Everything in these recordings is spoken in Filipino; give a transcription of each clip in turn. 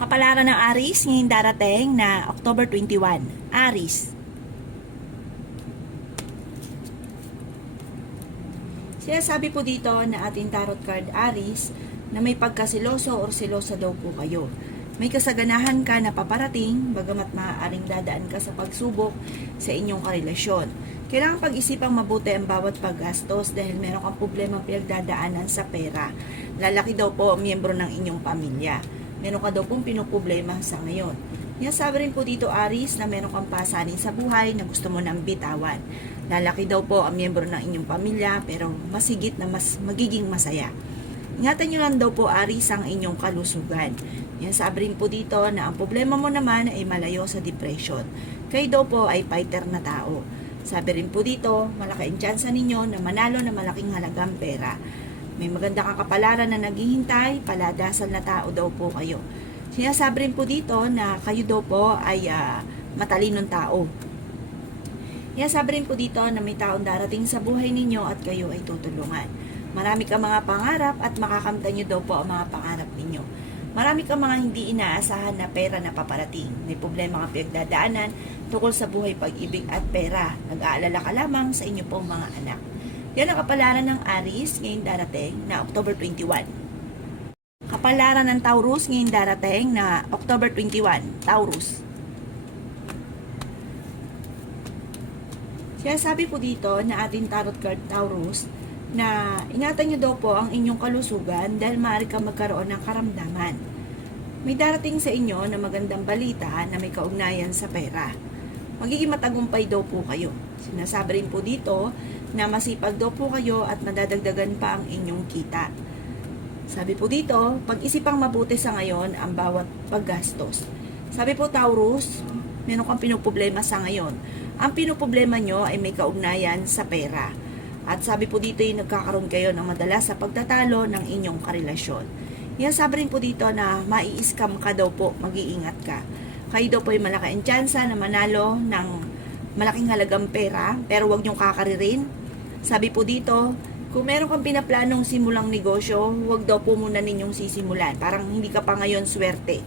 Kapalaran ng Aries ngayong darating na October 21. Aries. Sinasabi po dito na ating tarot card Aries na may pagkasiloso or silosa daw po kayo. May kasaganahan ka na paparating, bagamat maaaring dadaan ka sa pagsubok sa inyong karelasyon. Kailangan pag-isipang mabuti ang bawat paggastos dahil meron kang problema pinagdadaanan sa pera. Lalaki daw po ang miyembro ng inyong pamilya. Meron ka daw pong pinoproblema sa ngayon. Sabi rin po dito Aries na meron kang pasanin sa buhay na gusto mo nang bitawan. Lalaki daw po ang miyembro ng inyong pamilya pero masigit na mas magiging masaya. Ingatan nyo lang daw po Aries ang inyong kalusugan. Sabi rin po dito na ang problema mo naman ay malayo sa depression. Kayo daw po ay fighter na tao. Sabi rin po dito, malaki ang tsansa ninyo na manalo na malaking halagang pera. May maganda kang kapalaran na naghihintay, paladasal na tao daw po kayo. Sinasabi rin po dito na kayo daw po ay matalinong tao. Sinasabi rin po dito na may taong darating sa buhay ninyo at kayo ay tutulungan. Marami kang mga pangarap at makakamtan nyo daw po ang mga pangarap ninyo. Marami kang mga hindi inaasahan na pera na paparating. May problema kang pinagdadaanan tungkol sa buhay, pag-ibig at pera. Nag-aalala ka lamang sa inyo pong mga anak. Yan ang kapalaran ng Aries ngayong darating na October 21. Kapalaran ng Taurus ngayong darating na October 21. Taurus. Sinasabi po dito na ating tarot card Taurus na ingatan nyo daw po ang inyong kalusugan dahil maaari kang magkaroon ng karamdaman. May darating sa inyo na magandang balita na may kaugnayan sa pera. Magiging matagumpay daw po kayo. Sinasabi rin po dito na masipag daw po kayo at madadagdagan pa ang inyong kita. Sabi po dito, pag-isipang mabuti sa ngayon ang bawat paggastos. Sabi po Taurus, meron kang pinoproblema sa ngayon. Ang pinoproblema nyo ay may kaugnayan sa pera. At sabi po dito ay nagkakaroon kayo ng madalas sa pagtatalo ng inyong karelasyon. Sabi rin po dito na mai-scam ka daw po, mag-iingat ka. Kayo daw po ay malaki ang tsansa na manalo ng malaking halagang pera, pero huwag nyong kakaririn. Sabi po dito, kung meron kang pinaplanong simulang negosyo, huwag daw po muna ninyong sisimulan. Parang hindi ka pa ngayon swerte.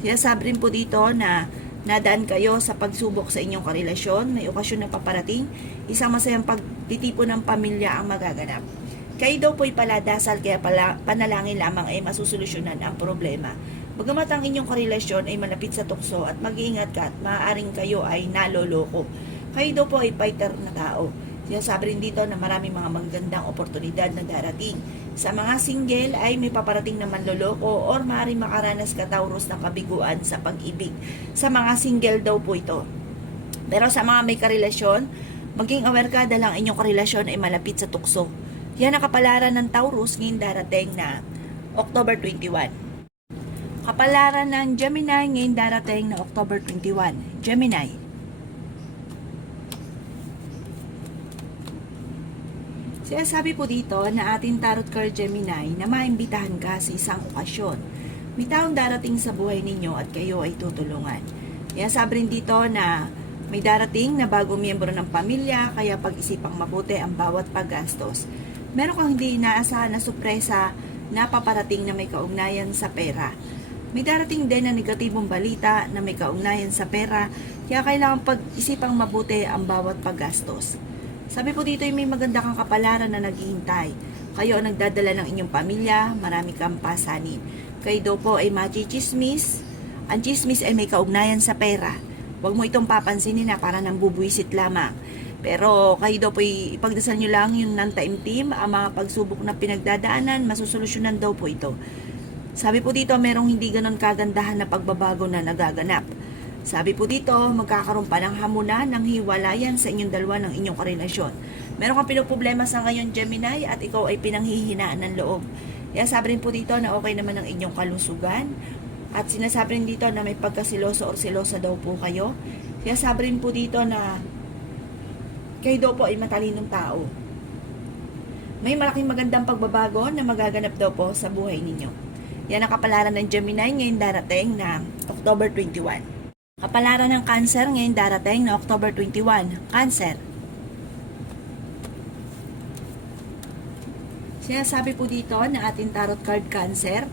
Sinasabi rin po dito na nadaan kayo sa pagsubok sa inyong karelasyon, may okasyon na paparating, isang masayang pagtitipon ng pamilya ang magaganap. Kayo daw po'y paladasal, kaya panalangin lamang ay masusolusyonan ang problema. Bagamat ang inyong karelasyon ay malapit sa tukso at mag-iingat ka at maaaring kayo ay naloloko. Kayo daw po ay fighter na tao. Sinasabi rin dito na maraming mga magandang oportunidad na darating. Sa mga single ay may paparating na manloloko or maaaring makaranas ka Taurus ng kabiguan sa pag-ibig. Sa mga single daw po ito. Pero sa mga may karelasyon, maging aware ka dahil ang inyong karelasyon ay malapit sa tukso. Yan ang kapalaran ng Taurus ngayong darating na October 21. Kapalaran ng Gemini ngayong darating na October 21. Gemini. Sinasabi po dito na ating tarot card Gemini na maimbitahan ka sa isang okasyon. May taong darating sa buhay ninyo at kayo ay tutulungan. Sabi rin dito na may darating na bagong miyembro ng pamilya, kaya pag-isipang mabuti ang bawat paggastos. Meron kang hindi inaasahan na sorpresa na paparating na may kaugnayan sa pera. May darating din na negatibong balita na may kaugnayan sa pera, kaya kailangan pag-isipang mabuti ang bawat paggastos. Sabi po dito ay may maganda kang kapalaran na naghihintay. Kayo ang nagdadala ng inyong pamilya, marami kang pasanin. Kayo daw po ay machichismis. Ang chismis ay may kaugnayan sa pera. Huwag mo itong papansinin na para nang bubuisit lamang. Pero kayo daw po ipagdasal nyo lang yung nantaimtim, ang mga pagsubok na pinagdadaanan, masusolusyonan daw po ito. Sabi po dito, merong hindi ganon kagandahan na pagbabago na nagaganap. Sabi po dito, magkakaroon pa ng hamunan ng hiwalayan sa inyong dalawa ng inyong karelasyon. Meron kang pinoproblema sa ngayon Gemini at ikaw ay pinanghihinaan ng loob. Sabi rin po dito na okay naman ang inyong kalusugan. At sinasabi rin dito na may pagkasiloso or silosa daw po kayo. Sabi rin po dito na kayo daw po ay matalinong tao. May malaking magandang pagbabago na magaganap daw po sa buhay ninyo. Yan ang kapalaran ng Gemini ngayong darating na October 21. Kapalaran ng Cancer ngayong darating na October 21. Cancer. Sinasabi po dito na ating tarot card Cancer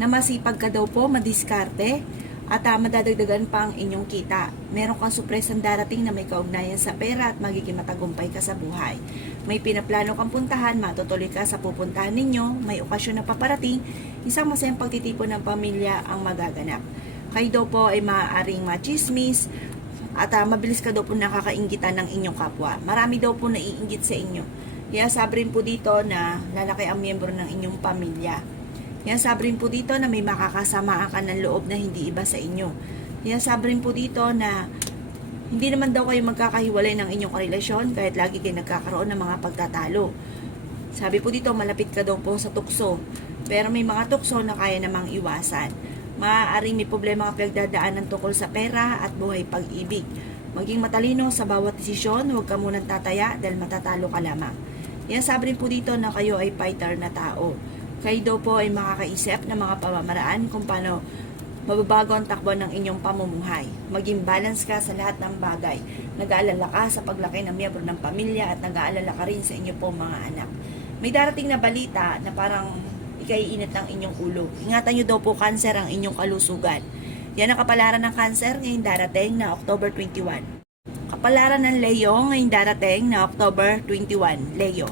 na masipag ka daw po, madiskarte, at madadagdagan pa ang inyong kita. Meron kang surpresang darating na may kaugnayan sa pera at magiging matagumpay ka sa buhay. May pinaplano kang puntahan, matutuloy ka sa pupuntahan ninyo, may okasyon na paparating, isang masayang pagtitipon ng pamilya ang magaganap. Kayo daw po ay maaaring machismis at mabilis ka daw po nakakainggitan ng inyong kapwa. Marami daw po naiinggit sa inyo. Kaya sabi rin po dito na lalaki ang miyembro ng inyong pamilya. Kaya sabi rin po dito na may makakasamaan ka ng loob na hindi iba sa inyo. Kaya sabi rin po dito na hindi naman daw kayo magkakahiwalay ng inyong karelasyon kahit lagi kayo nagkakaroon ng mga pagtatalo. Sabi po dito malapit ka daw po sa tukso. Pero may mga tukso na kaya namang iwasan. Maaaring may problema ka pinagdadaanan tungkol sa pera at buhay pag-ibig. Maging matalino sa bawat desisyon, huwag ka munang tataya dahil matatalo ka lamang. Kaya sabi rin po dito na kayo ay fighter na tao. Kayo daw po ay makakaisip ng mga pamamaraan kung paano mababago ang takbo ng inyong pamumuhay. Maging balance ka sa lahat ng bagay. Nag-aalala ka sa paglaki ng miyembro ng pamilya at nag-aalala ka rin sa inyo pong mga anak. May darating na balita na parang ikaiinit ng inyong ulo. Ingatan nyo daw po cancer ang inyong kalusugan. Yan ang kapalaran ng cancer ngayong darating na October 21. Kapalaran ng Leo ngayong darating na October 21. Leo.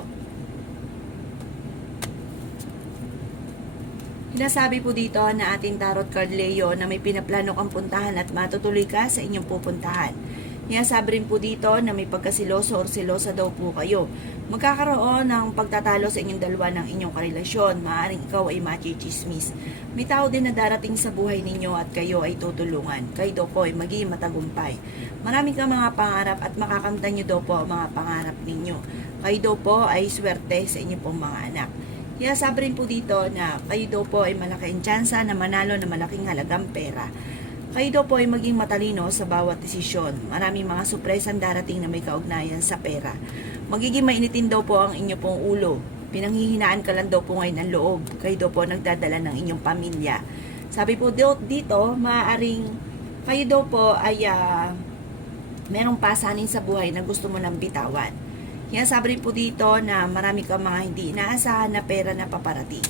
Sinasabi po dito na ating tarot card Leo na may pinaplano kang puntahan at matutuloy ka sa inyong pupuntahan. Sinasabi rin po dito na may pagkasiloso or silosa daw po kayo. Magkakaroon ng pagtatalo sa inyong dalawa ng inyong karelasyon. Maaaring ikaw ay machismis. May tao din na darating sa buhay ninyo at kayo ay tutulungan. Kayo daw po ay magiging matagumpay. Marami kang mga pangarap at makakamtan nyo daw po ang mga pangarap ninyo. Kayo daw po ay swerte sa inyong pong mga anak. Kaya sabi rin po dito na kayo daw po ay malaking tsansa na manalo na malaking halagang pera. Kayo daw po ay maging matalino sa bawat desisyon. Maraming mga surpresang darating na may kaugnayan sa pera. Magiging mainitin daw po ang inyo pong ulo. Pinanghihinaan ka lang daw po ngayon ng loob. Kayo daw po nagdadala ng inyong pamilya. Sabi po dito, maaaring kayo daw po ay merong pasanin sa buhay na gusto mo nang bitawan. Kaya sabi rin po dito na marami kang mga hindi inaasahan na pera na paparating.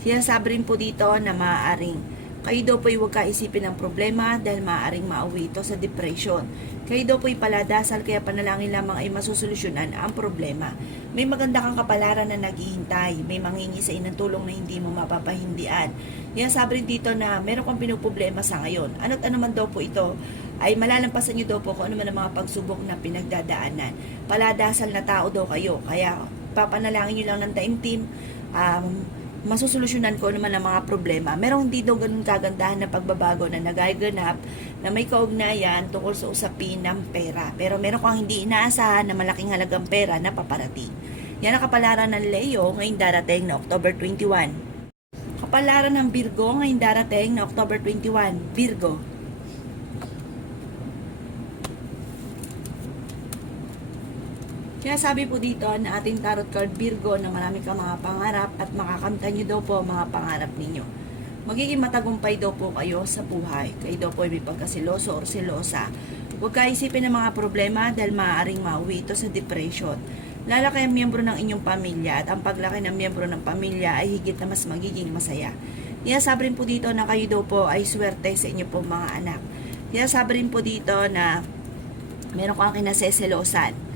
Kaya sabi rin po dito na maaaring kayo daw po ay huwag kaisipin ng problema dahil maaaring mauwi ito sa depression. Kayo daw po ay paladasal kaya panalangin lamang ay masusolusyonan ang problema. May maganda kang kapalaran na naghihintay. May manghingi sa ng tulong na hindi mo mapapahindian. Kaya sabi rin dito na meron kang pinuproblema sa ngayon. Ano't ano man daw po ito ay malalampasan nyo daw po kung ano man ang mga pagsubok na pinagdadaanan. Paladasal na tao daw kayo. Kaya papanalangin nyo lang ng taimtim. Masusolusyonan ko naman ang mga problema. Merong hindi daw ganun kagandahan na pagbabago na nagaganap na may kaugnayan tungkol sa usapin ng pera. Pero meron kang hindi inaasahan na malaking halagang pera na paparating. Yan ang kapalaran ng Leo ngayong darating na October 21. Kapalaran ng Virgo ngayong darating na October 21. Virgo. Kaya sabi po dito na ating tarot card Virgo na marami kang mga pangarap at makakamtan nyo daw po ang mga pangarap ninyo. Magiging matagumpay daw po kayo sa buhay. Kayo daw po ay may pagkasiloso or silosa. Huwag kaisipin ng mga problema dahil maaaring mauwi ito sa depression. Lalaki ang miyembro ng inyong pamilya at ang paglaki ng miyembro ng pamilya ay higit na mas magiging masaya. Kaya sabi rin po dito na kayo daw po ay swerte sa inyo po mga anak. Kaya sabi rin po dito na meron kang kinaseselosan.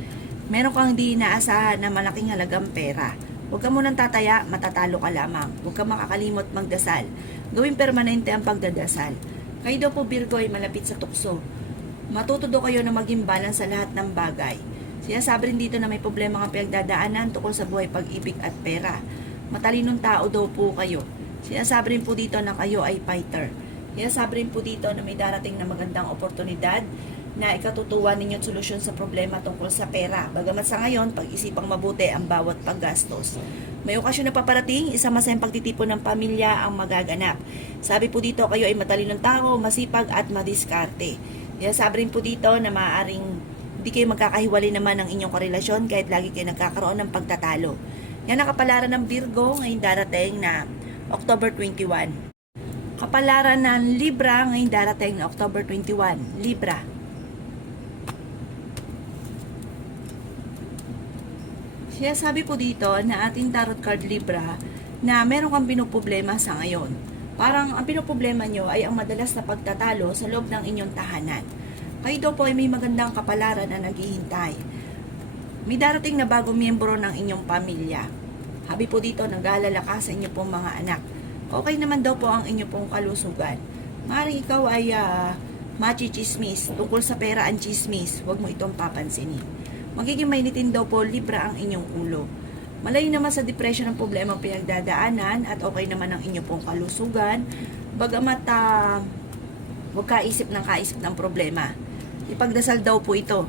Meron kang hindi inaasahan na malaking halagang pera. Huwag ka munang tataya, matatalo ka lamang. Huwag ka makakalimot magdasal. Gawing permanente ang pagdadasal. Kayo daw po Virgo ay malapit sa tukso. Matuto daw kayo na maging balance sa lahat ng bagay. Sinasabi rin dito na may problema kang pinagdadaanan tungkol sa buhay pag-ibig at pera. Matalinong tao daw po kayo. Sinasabi rin po dito na kayo ay fighter. Sinasabi rin po dito na may darating na magandang oportunidad na ikatutuwa ninyong solusyon sa problema tungkol sa pera. Bagamat sa ngayon, pag-isipang mabuti ang bawat paggastos. May okasyon na paparating, isang masayang pagtitipon ng pamilya ang magaganap. Sabi po dito, kayo ay matalinong tao, masipag at madiskarte. Sabi rin po dito na maaaring hindi kayo magkakahiwalay naman ng inyong karelasyon kahit lagi kayo nagkakaroon ng pagtatalo. Yan ang kapalaran ng Virgo ngayong darating na October 21. Kapalaran ng Libra ngayong darating na October 21. Libra. Sabi po dito na ating tarot card Libra na meron kang pinuproblema sa ngayon. Parang ang pinoproblema nyo ay ang madalas na pagtatalo sa loob ng inyong tahanan. Kayo daw po ay may magandang kapalaran na naghihintay. May darating na bagong miyembro ng inyong pamilya. Habi po dito, nag-aalala ka sa inyo pong mga anak. Okay naman daw po ang inyo pong kalusugan. Maaaring ikaw ay machichismis, tungkol sa pera ang chismis, huwag mo itong papansinin. Magiging mainitin daw po, Libra, ang inyong ulo. Malayo naman sa depression ang problema ang pinagdadaanan at okay naman ang inyong pong kalusugan. Bagamat huwag kaisip ng problema. Ipagdasal daw po ito.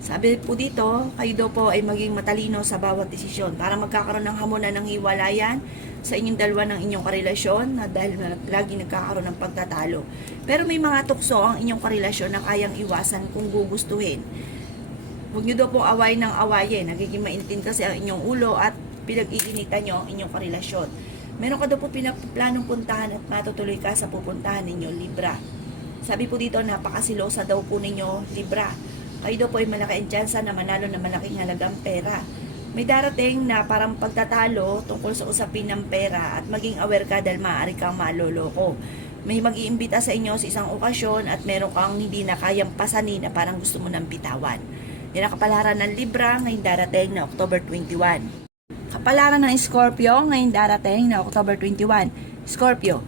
Sabi po dito, kayo daw po ay maging matalino sa bawat desisyon para magkakaroon ng hamunan ng hiwalayan sa inyong dalawa ng inyong karelasyon na dahil lagi nagkakaroon ng pagtatalo. Pero may mga tukso ang inyong karelasyon na kayang iwasan kung gugustuhin. Huwag nyo daw pong away ng awayin. Nagiging maintin kasi ang inyong ulo at pinag-iinitan nyo ang inyong karelasyon. Meron ka daw po pinaplanong puntahan at matutuloy ka sa pupuntahan ninyo, Libra. Sabi po dito, napakasilosa daw po ninyo, Libra. Kayo daw po ay malaki ang tsansa na manalo na malaking halagang pera. May darating na parang pagtatalo tungkol sa usapin ng pera at maging aware ka dahil maaari kang maloloko. May mag-iimbita sa inyo sa isang okasyon at meron kang hindi na kayang pasanin na parang gusto mo nang bitawan. Yan ang kapalaran ng Libra ngayong darating na October 21. Kapalaran ng Scorpio ngayong darating na October 21. Scorpio.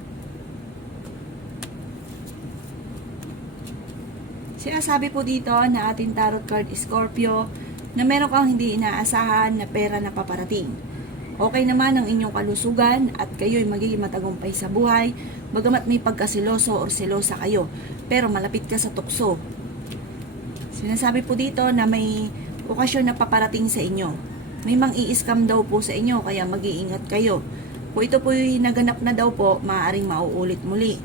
Sinasabi po dito na ating tarot card Scorpio na meron kang hindi inaasahan na pera na paparating. Okay naman ang inyong kalusugan at kayo ay magiging matagumpay sa buhay bagamat may pagkasiloso o selosa kayo pero malapit ka sa tukso. Sinasabi po dito na may okasyon na paparating sa inyo. May mang-i-scam daw po sa inyo kaya mag-iingat kayo. Kung ito po yung naganap na daw po, maaaring mauulit muli.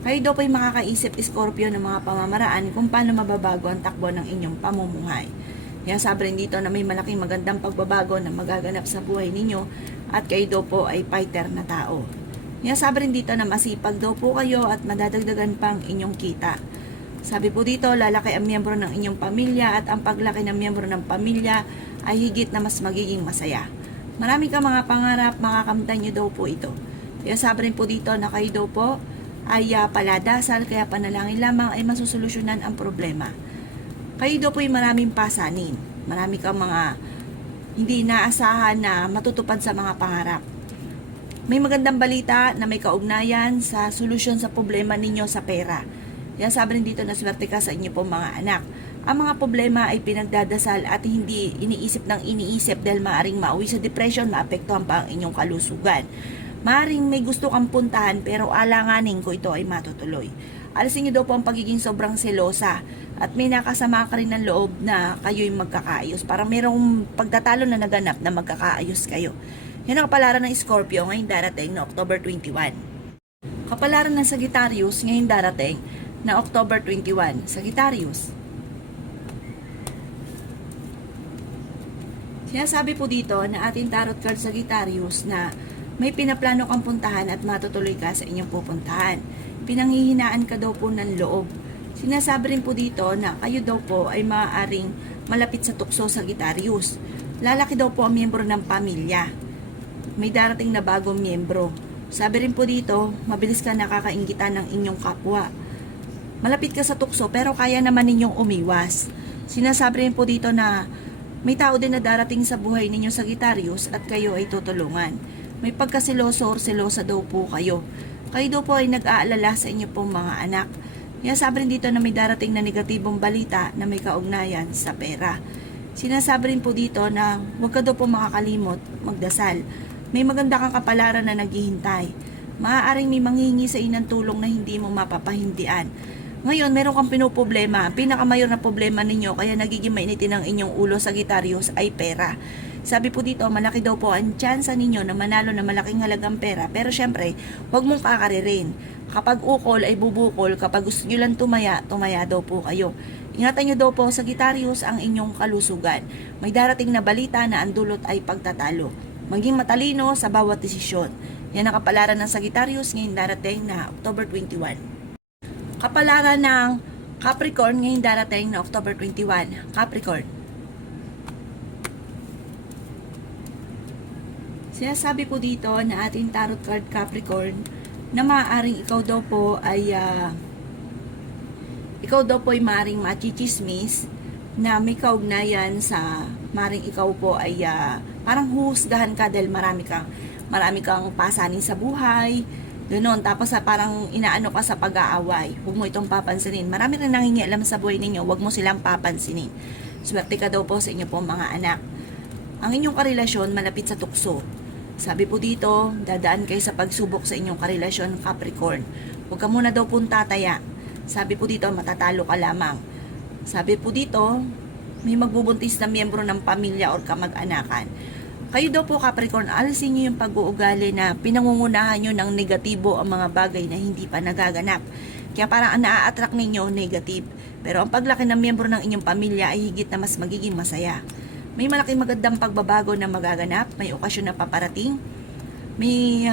Kayo daw po ay makakaisip, Scorpio, ng mga pamamaraan kung paano mababago ang takbo ng inyong pamumuhay. Kaya sabi rin dito na may malaking magandang pagbabago na magaganap sa buhay ninyo at kayo daw po ay fighter na tao. Kaya sabi rin dito na masipag daw po kayo at madadagdagan pang inyong kita. Sabi po dito, lalaki ang miyembro ng inyong pamilya at ang paglaki ng miyembro ng pamilya ay higit na mas magiging masaya. Marami ka mga pangarap, makakamtan nyo daw po ito. Kaya sabi rin po dito na kayo daw po ay paladasal, kaya panalangin lamang ay masusolusyonan ang problema. Kayo daw po ay maraming pasanin. Marami kang mga hindi inaasahan na matutupad sa mga pangarap. May magandang balita na may kaugnayan sa solusyon sa problema ninyo sa pera. Kaya sabi rin dito na swerte ka sa inyo po mga anak. Ang mga problema ay pinagdadasal at hindi iniisip dahil maaring mauwi sa depression, maapektuhan pa ang inyong kalusugan. Maaring may gusto kang puntahan pero alanganin ko ito ay matutuloy. Alisin niyo daw po ang pagiging sobrang selosa at may nakasama ka rin ng loob na kayo'y magkakaayos. Parang mayroong pagtatalo na naganap na magkakaayos kayo. Yan ang kapalaran ng Scorpio ngayong darating na October 21. Kapalaran ng Sagittarius ngayong darating na October 21. Sagittarius. Sinasabi po dito na ating tarot card Sagittarius na may pinaplano kang puntahan at matutuloy ka sa inyong pupuntahan. Pinanghihinaan ka daw po ng loob. Sinasabi rin po dito na kayo daw po ay maaaring malapit sa tukso Sagittarius. Lalaki daw po ang miyembro ng pamilya. May darating na bagong miyembro. Sabi rin po dito, mabilis ka nakakainggitan ng inyong kapwa. Malapit ka sa tukso pero kaya naman ninyong umiwas. Sinasabi rin po dito na may tao din na darating sa buhay ninyo Sagittarius at kayo ay tutulungan. May pagkasiloso or selosa daw po kayo. Kayo daw po ay nag-aalala sa inyo pong mga anak. Kaya sabi rin dito na may darating na negatibong balita na may kaugnayan sa pera. Sinasabi rin po dito na huwag ka daw po makakalimot, magdasal. May maganda kang kapalaran na naghihintay. Maaaring may manghingi sa inang tulong na hindi mo mapapahindian. Ngayon, meron kang pinoproblema. Ang pinakamayor na problema ninyo, kaya nagiging mainitin ang inyong ulo Sagittarius ay pera. Sabi po dito, malaki daw po ang tsansa ninyo na manalo na malaking halagang pera. Pero syempre, huwag mong kakaririn. Kapag ukol ay bubukol, kapag gusto nyo lang tumaya, tumaya daw po kayo. Ingatan nyo daw po Sagittarius ang inyong kalusugan. May darating na balita na ang dulot ay pagtatalo. Maging matalino sa bawat desisyon. Yan ang kapalaran ng Sagittarius ngayong darating na October 21. Kapalaran ng Capricorn ngayong darating na October 21. Capricorn. Sinasabi po dito na ating tarot card Capricorn na maaaring ikaw daw po ay maaaring machichismis na may kaugnayan sa maaaring ikaw po ay parang huhusgahan ka dahil marami kang pasanin sa buhay, ganoon. Tapos parang inaano ka sa pag-aaway, huwag mo itong papansinin. Marami rin nangingialam sa buhay ninyo, huwag mo silang papansinin. Swerte ka daw po sa inyo pong mga anak. Ang inyong karelasyon malapit sa tukso. Sabi po dito, dadaan kayo sa pagsubok sa inyong karelasyon, Capricorn. Huwag ka muna daw pong tataya. Sabi po dito, matatalo ka lamang. Sabi po dito, may magbubuntis na miyembro ng pamilya o kamag-anakan. Kayo daw po, Capricorn, alisin nyo yung pag-uugali na pinangungunahan nyo ng negatibo ang mga bagay na hindi pa nagaganap. Kaya parang naa-attract ninyo negative. Pero ang paglaki ng miyembro ng inyong pamilya ay higit na mas magiging masaya. May malaking magandang pagbabago na magaganap, may okasyon na paparating, may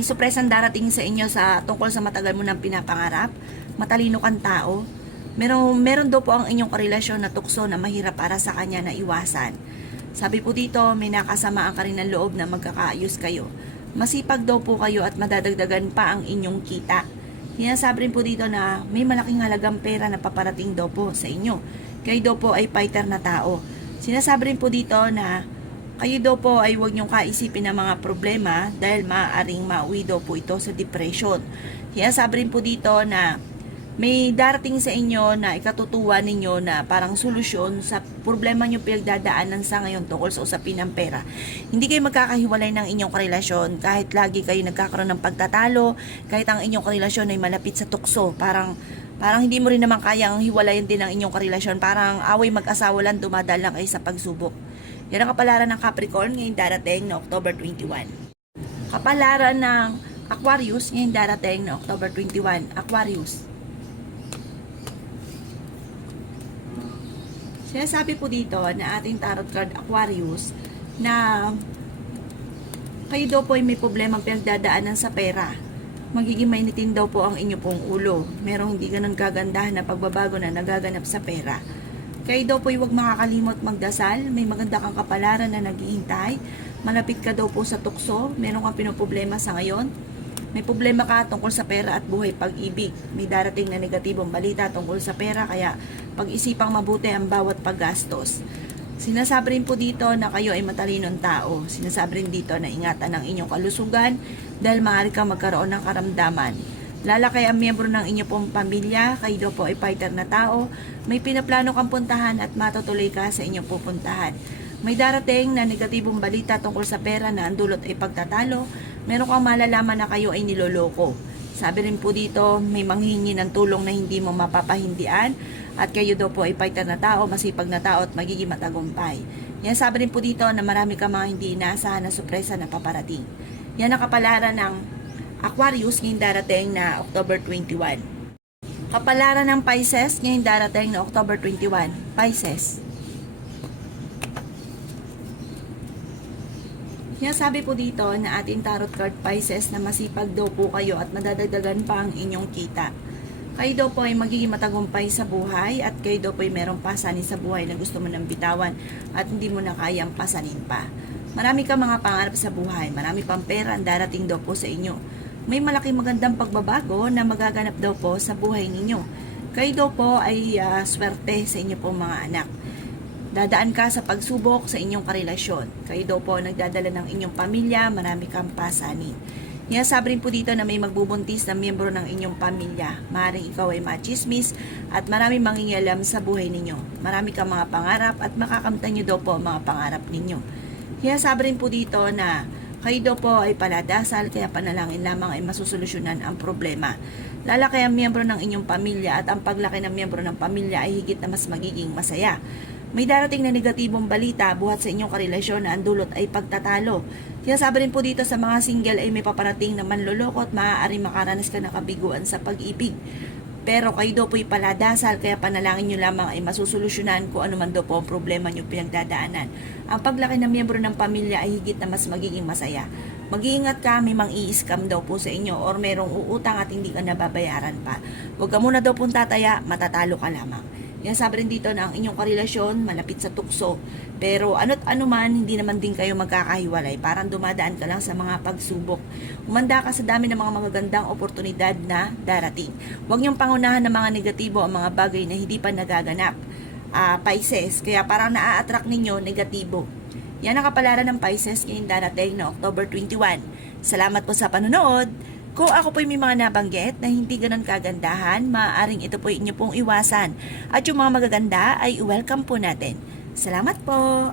surpresang darating sa inyo tungkol sa matagal mo nang pinapangarap, matalino kang tao, meron daw po ang inyong karelasyon na tukso na mahirap para sa kanya na iwasan. Sabi po dito, may nakasamaan ka rin ng loob na magkakaayos kayo. Masipag daw po kayo at madadagdagan pa ang inyong kita. Sinasabi rin po dito na may malaking halagang pera na paparating daw po sa inyo. Kayo daw po ay fighter na tao. Sinasabi rin po dito na kayo daw po ay huwag niyong kaisipin ng mga problema dahil maaaring mauwi daw po ito sa depression. Sinasabi rin po dito na may darating sa inyo na ikatutuwa ninyo na parang solusyon sa problema nyo pinagdadaanan sa ngayon tungkol sa usapin ng pera. Hindi kayo magkakahiwalay ng inyong karelasyon kahit lagi kayo nagkakaroon ng pagtatalo, kahit ang inyong karelasyon ay malapit sa tukso. Parang hindi mo rin naman kayang hiwalayan din ang inyong karelasyon. Parang away mag-asawa lang, dumadaan lang kayo sa pagsubok. Yan ang kapalaran ng Capricorn ngayong darating na October 21. Kapalaran ng Aquarius ngayong darating na October 21. Aquarius. Sinasabi po dito na ating tarot card Aquarius na kayo daw po ay may problemang pinagdadaanan sa pera. Magiging mainitin daw po ang inyo pong ulo. Merong hindi ganun kagandahan na pagbabago na nagaganap sa pera. Kayo daw po ay huwag makakalimot magdasal. May maganda kang kapalaran na naghihintay. Malapit ka daw po sa tukso. Meron kang pinoproblema sa ngayon. May problema ka tungkol sa pera at buhay pag-ibig. May darating na negatibong balita tungkol sa pera, kaya pag-isipang mabuti ang bawat paggastos. Sinasabi rin po dito na kayo ay matalinong tao. Sinasabi rin dito na ingatan ang inyong kalusugan dahil maaari kang magkaroon ng karamdaman. Lalaki ang miyembro ng inyong pong pamilya, kayo daw po ay fighter na tao, may pinaplano kang puntahan at matutuloy ka sa inyong pupuntahan. May darating na negatibong balita tungkol sa pera na ang dulot ay pagtatalo, meron kang malalaman na kayo ay niloloko. Sabi rin po dito, may manghingi ng tulong na hindi mo mapapahindian at kayo daw po ay fighter na tao, masipag na tao at magiging matagumpay. Yan, sabi rin po dito na marami ka mga hindi inaasahan na sorpresa na paparating. Yan ang kapalaran ng Aquarius ngayong darating na October 21. Kapalaran ng Pisces ngayong darating na October 21. Pisces. Sabi po dito na ating tarot card Pisces na masipag daw po kayo at madadagdagan pa ang inyong kita. Kayo daw po ay magiging matagumpay sa buhay at kayo daw po ay merong pasanin sa buhay na gusto mo nang bitawan at hindi mo na kayang pasanin pa. Marami kang mga pangarap sa buhay, marami pang pera ang darating daw po sa inyo. May malaking magandang pagbabago na magaganap daw po sa buhay ninyo. Kayo daw po ay swerte sa inyo pong mga anak. Dadaan ka sa pagsubok sa inyong karelasyon. Kayo daw po nagdadala ng inyong pamilya, marami kang pasanin. Sabi rin po dito na may magbubuntis na miyembro ng inyong pamilya. Maaaring ikaw ay machismis at maraming mangingialam sa buhay ninyo. Marami kang mga pangarap at makakamtan nyo daw po ang mga pangarap ninyo. Sabi rin po dito na kayo daw po ay paladasal, kaya panalangin lamang ay masusolusyonan ang problema. Lalaki ang miyembro ng inyong pamilya at ang paglaki ng miyembro ng pamilya ay higit na mas magiging masaya. May darating na negatibong balita buhat sa inyong karelasyon na ang dulot ay pagtatalo. Sabi rin po dito sa mga single ay may paparating na manloloko at maaaring makaranas ka ng kabiguan sa pag-ibig. Pero kayo daw po ay paladasal, kaya panalangin nyo lamang ay masusolusyonan kung ano man daw po ang problema nyo pinagdadaanan. Ang paglaki ng miyembro ng pamilya ay higit na mas magiging masaya. Mag-iingat ka, may mang-i-scam daw po sa inyo or merong uutang at hindi ka nababayaran pa. Huwag ka muna daw pong tataya, matatalo ka lamang. Yan, sabi rin dito na ang inyong karelasyon malapit sa tukso. Pero ano't ano man, hindi naman din kayo magkakahiwalay. Parang dumadaan ka lang sa mga pagsubok. Umanda ka sa dami ng mga magagandang oportunidad na darating. Huwag niyong pangunahan ng mga negatibo ang mga bagay na hindi pa nagaganap. Pisces, kaya parang naa-attract ninyo negatibo. Yan ang kapalaran ng Pisces ngayong darating na October 21. Salamat po sa panonood. Kung ako po'y may mga nabanggit na hindi ganun kagandahan, maaaring ito po'y inyo pong iwasan. At yung mga magaganda ay welcome po natin. Salamat po!